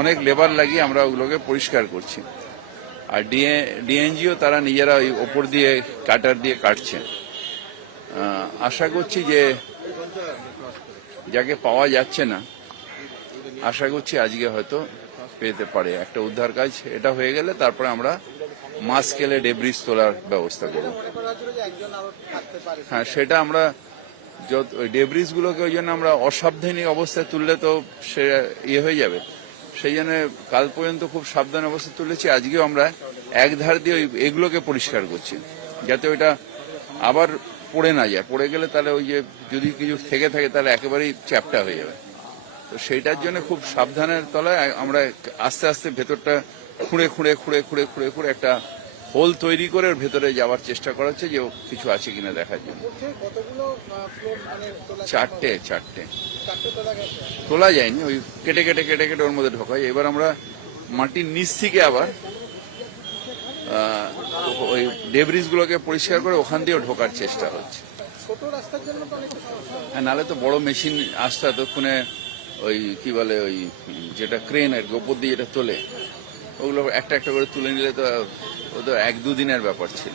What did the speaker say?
অনেক লেবার লাগিয়ে আমরা ওগুলোকে পরিষ্কার করছি। আর ডিএনজিও তারা নিজেরা ওই ওপর দিয়ে কাটার দিয়ে কাটছে। আশা করছি যে যাকে পাওয়া যাচ্ছে না, আশা করছি আজকে হয়তো পেতে পারে। একটা উদ্ধার কাজ এটা হয়ে গেলে তারপরে আমরা মাস স্কেলে ডেব্রিজ তোলার ব্যবস্থা করব। হ্যাঁ, সেটা আমরা ওই ডেব্রিজ গুলোকে ওই জন্য আমরা অসাবধানী অবস্থায় তুললে তো সে ইয়ে হয়ে যাবে। সেই জন্য কাল পর্যন্ত খুব সাবধান অবস্থায় তুলেছি। আজকেও আমরা এক ধার দিয়ে এগুলোকে পরিষ্কার করছি, যাতে ওইটা আবার পড়ে না যায়। পড়ে গেলে তাহলে ওই যে যদি কিছু থেকে থাকে তাহলে একেবারেই চ্যাপটা হয়ে যাবে। তো সেইটার জন্য খুব সাবধানের তলায় আমরা আস্তে আস্তে ভেতরটা খুঁড়ে খুঁড়ে খুঁড়ে খুঁড়ে খুঁড়ে খুঁড়ে একটা হোল তৈরি করে ওর ভেতরে যাওয়ার চেষ্টা করা হচ্ছে, যে কিছু আছে কিনা দেখার জন্য। চারটে তোলা যায়নি, ওই কেটে কেটে কেটে কেটে ওর মধ্যে ঢোকায়। এবার আমরা মাটির নিচ থেকে আবার ওই ডেব্রিজ গুলোকে পরিষ্কার করে ওখান দিয়েও ঢোকার চেষ্টা হচ্ছে। হ্যাঁ, নাহলে তো বড় মেশিন আসতো এতক্ষণে। ওই কি বলে, ওই যেটা ক্রেন আর ওপর দিয়ে যেটা তোলে, ওগুলো একটা একটা করে তুলে নিলে তো ও তো 1-2 দিনের ব্যাপার ছিল।